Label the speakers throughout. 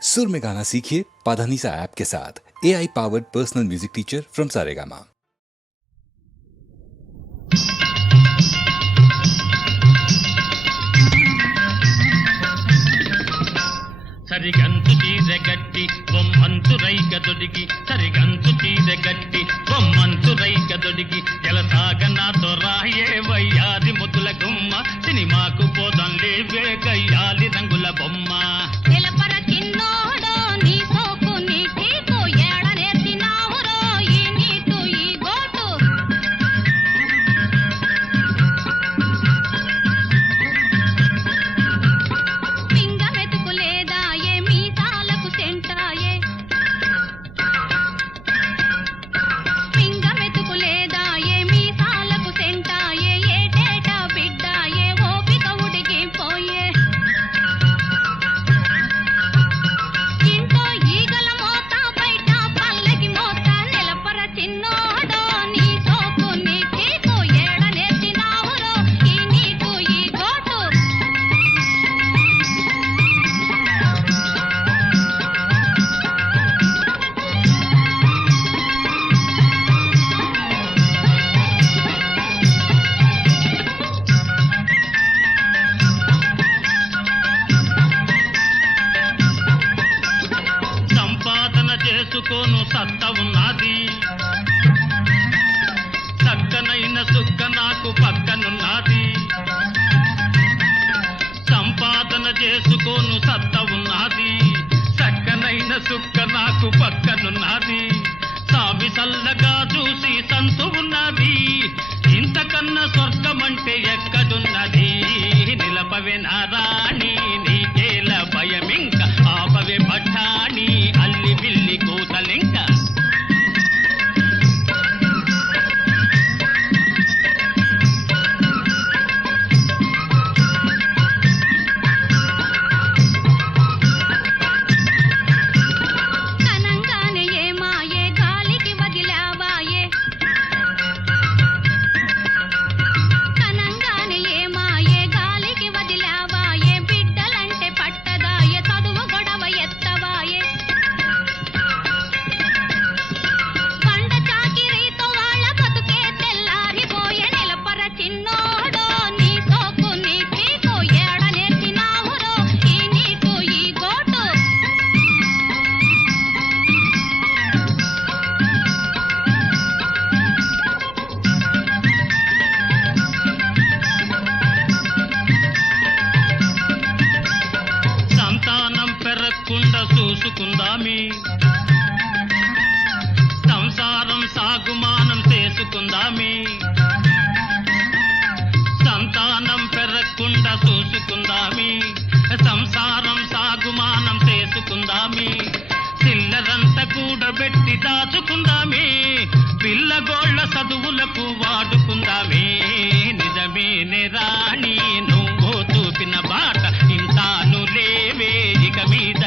Speaker 1: सुर में गाना सीखिए पाधानीसा ऐप के साथ A I powered personal music teacher from Saregama
Speaker 2: సరిగంతు తీరగట్టి బొమ్మంతు రైక దొడిగి సరిగంతు తీరగట్టి బొమ్మంతు రైక దొడిగి జలసాగ నాతో రాయే వయ్యాది ముద్దుల గుమ్మ సినిమాకు పోదండి వేకయ్యాలి రంగుల బొమ్మ నది నిలపవే నారాణి చేసుకుందామి సంసారం సాగుమానం చేసుకుందామి. చిల్లరంతా కూడబెట్టి దాచుకుందామి. పిల్లగోళ్ళ చదువులకు వాడుకుందామి. నిజమే రాణి నువ్వు చూపిన బాట ఇంతాను లేవే. ఇక మీద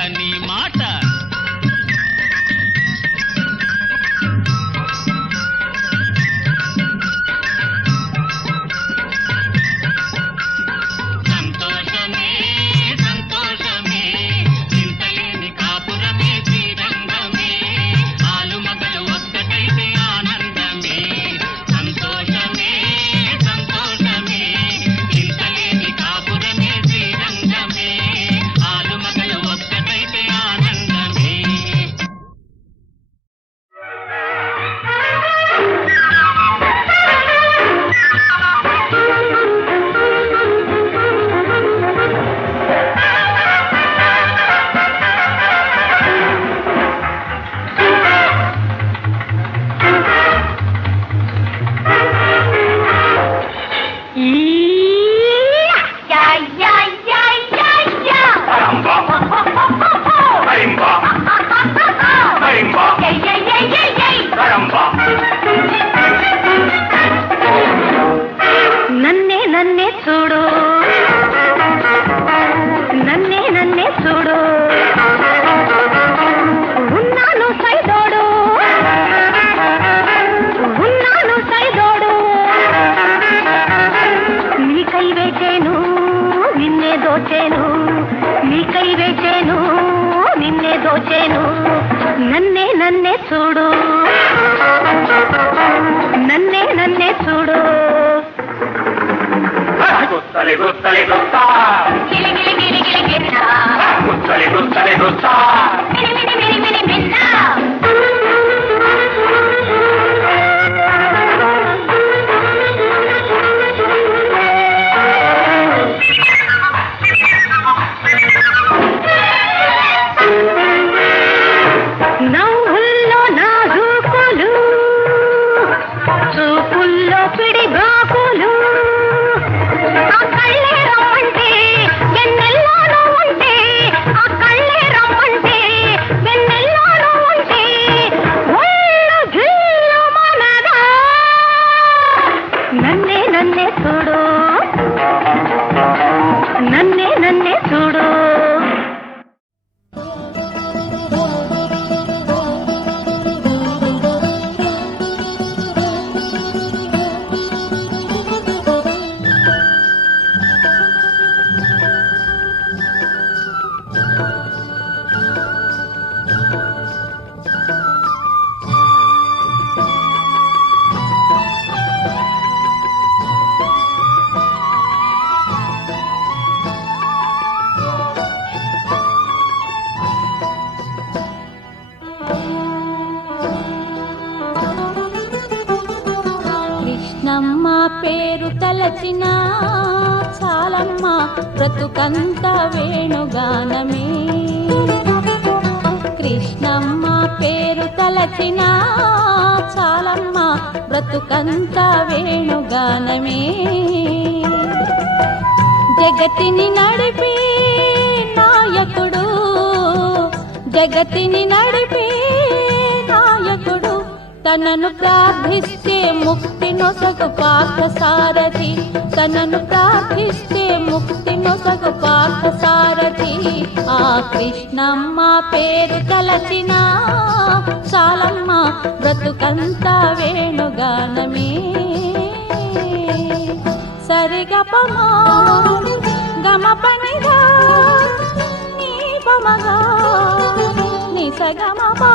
Speaker 3: బ్రతుకంత వేణుగానమే. జగతిని నడిపే నాయకుడు జగతిని నడిపే తనను ప్రార్థిస్తే ముక్తి నొసగు పార్థ సారథి తనను ప్రార్థిస్తే ముక్తి నొసగు పార్థ సారథి ఆ కృష్ణమ్మ పేరు తలచిన చాలమ్మ బ్రతుకంతా వేణుగానమే. సరిగపమా గమ పనిగా నీ పమగా నీ సగమపా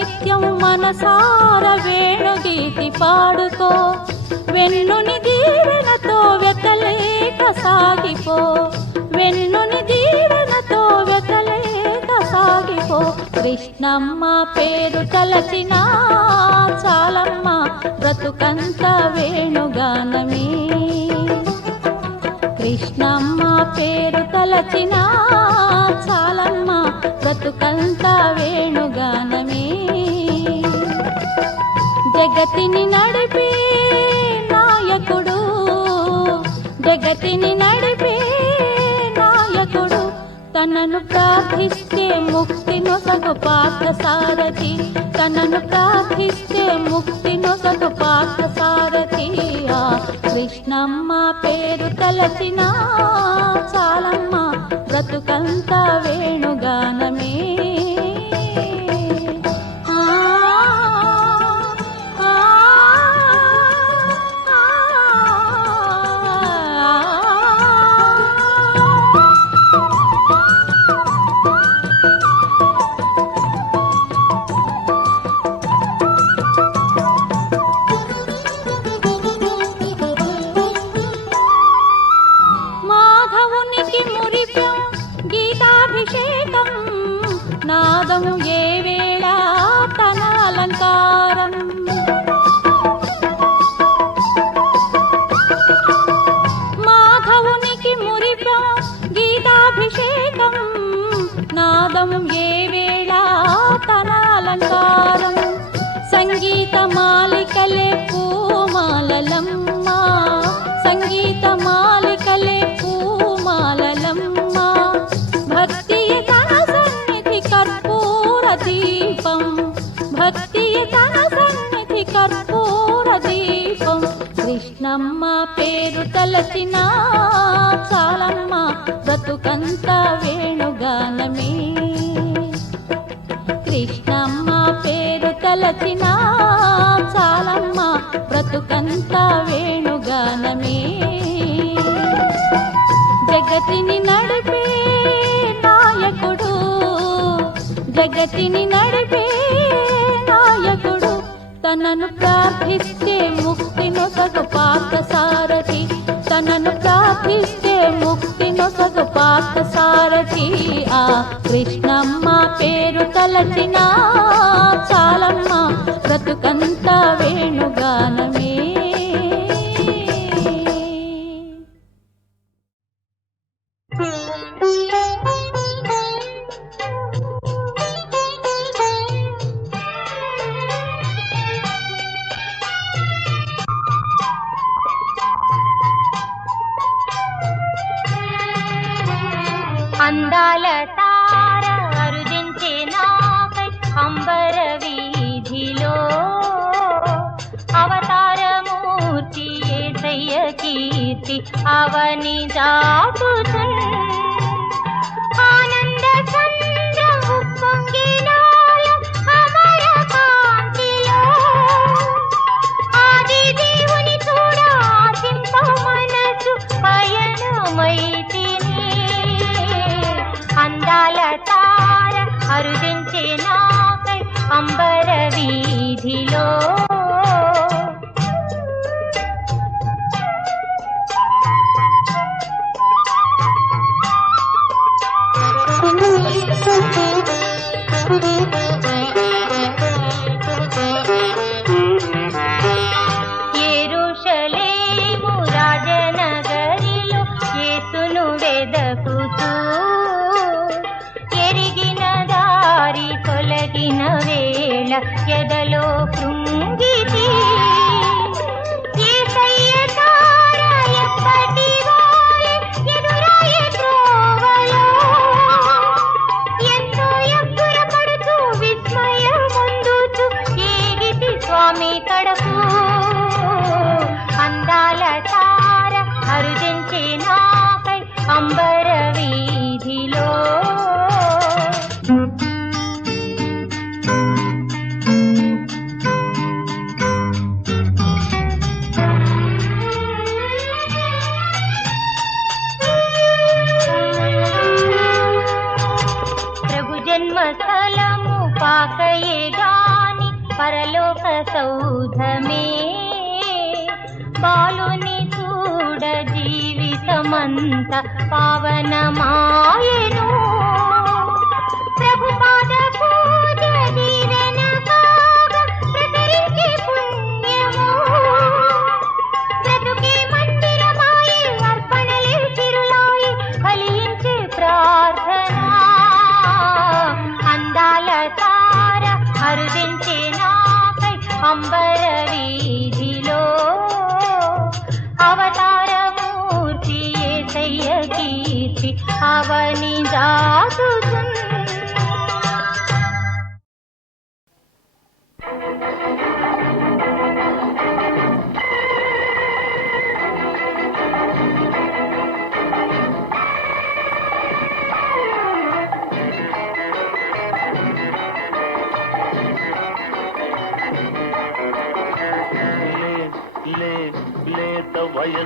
Speaker 3: నిత్యం మనసార వేణుగీతి పాడుకో వెన్నుని దీవెనతో వెతలేక సాగిపో వెన్నుని దీవెనతో వెతలేక సాగిపో. కృష్ణమ్మ పేరు తలచిన చాలమ్మ బ్రతుకంత వేణుగానమే. కృష్ణమ్మ పేరు తలచిన చాలమ్మ బ్రతుకంత వేణుగానమే. జగతిని నడిపే నాయకుడు జగతిని నడిపే నాయకుడు. తనను ప్రార్థిస్తే ముక్తి నొసగు పాత్ర సారథి. తనను ప్రార్థిస్తే ముక్తి నొసగు పాత్ర సారథి. ఆ కృష్ణమ్మ పేరు తలచిన చాలమ్మ బ్రతుకంతా వేణుగానమే. దీపం భక్తి తన సన్నిధి కర్పూర దీపం. కృష్ణమ్మ పేరు తలచిన చాలమ్మ బ్రతుకంత వేణుగానమే. కృష్ణమ్మ పేరు తలచిన చాలమ్మ బ్రతుకంత వేణుగానమే. జగతిని నడిపే నాయకుడు. తనను ప్రార్థిస్తే ముక్తి నొసగు పార్థ సారథి తనను ప్రార్థిస్తే ముక్తి నొసగు పార్థ సారథి ఆ కృష్ణమ్మ పేరు తలచిన చాలమ్మ బ్రతుకంతా
Speaker 4: వేణుగాన आवनी जाप கடப்போ பாவனமாயனோ. जादू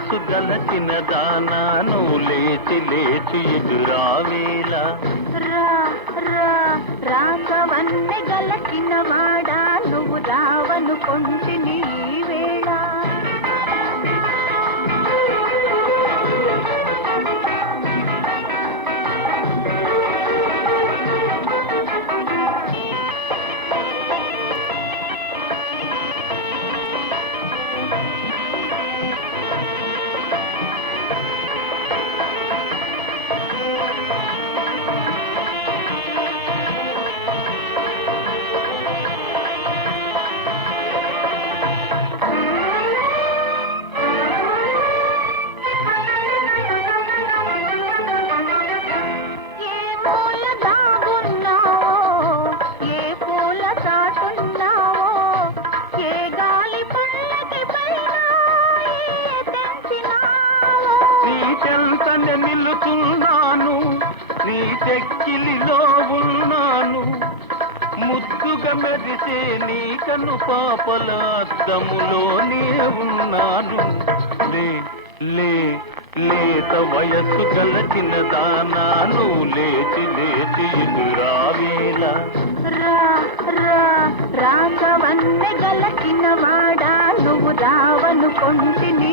Speaker 4: మనసు
Speaker 5: గలచిన దానాను లేచి లేచి ఎదురావేలా.
Speaker 3: రా రా రాగవన్నె గలచిన వాడా నువ్వు రావను కొంటి
Speaker 5: మెరిసే నీ కను పాపల అద్దములోనే ఉన్నాను లే లే లేత వయస్సు గలచిన దానాను లేచి లేచి ఎదురావేలా
Speaker 6: రా రా రాగవన్నె గలచిన వాడా నువ్వు రావను కొంటిని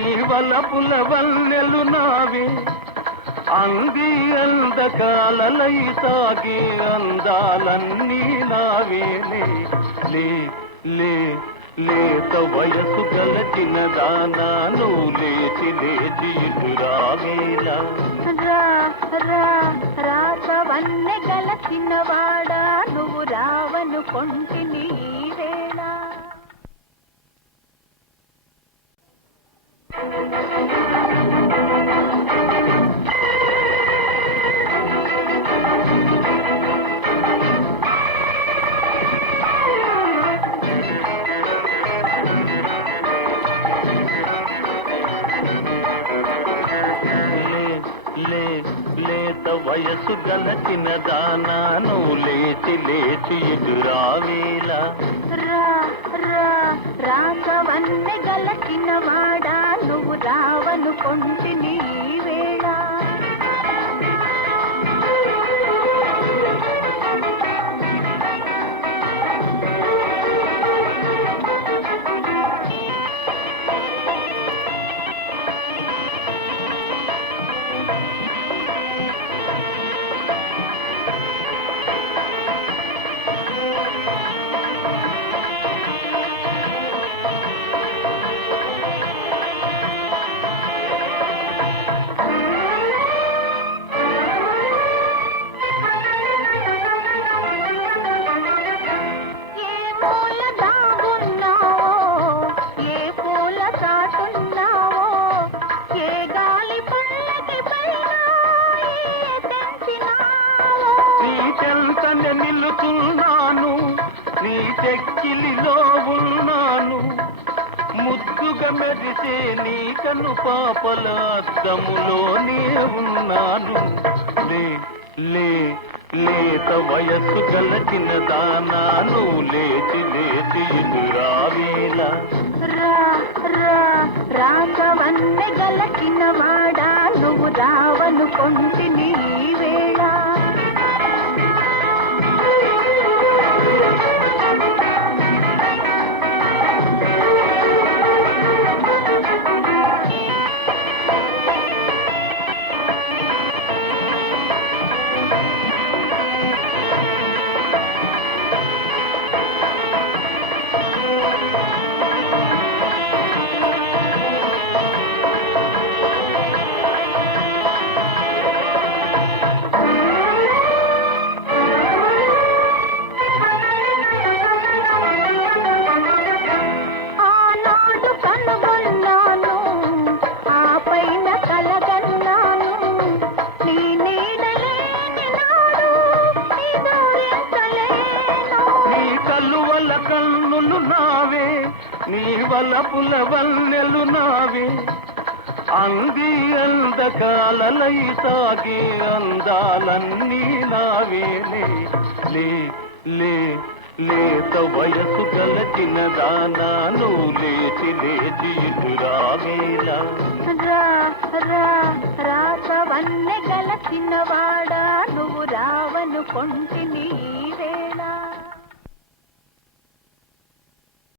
Speaker 6: నీ
Speaker 5: వలపుల వన్నెలు నావే. అంది అందకాలలై సాగే అందాలన్నీ నావేలే లే లే లేత వయసు గలచిన దానాను లేచి లేచి ఇటురావేలా
Speaker 6: రా రా రాగవన్నె గలచిన వాడా నువ్వు రావను కొంటిని
Speaker 5: లే
Speaker 6: రావను కొంటిని
Speaker 5: చెంతనే నీ చెక్కిలిలో ఉన్నాను. ముద్దుగా మెరిసే నీ కను పాపల అద్దములోనే ఉన్నాను. లే లే లేత వయస్సు గలచిన దానాను లేచి లేచి ఎదురావేలా
Speaker 6: రా రా రాగవన్నె గలచిన వాడా నువ్వు రావను
Speaker 5: కొంటి నీవే. నీ వలపుల వన్నెలు నావే. అంది అందకాలలై సాగే అందాలన్నీ నావేలే లే లే లేత వయసు గలచిన దానాను లేచి లేచి ఇటురావేలా
Speaker 6: రా రా రాగవన్నె గలచిన వాడా నువ్వు రావను కొంటిని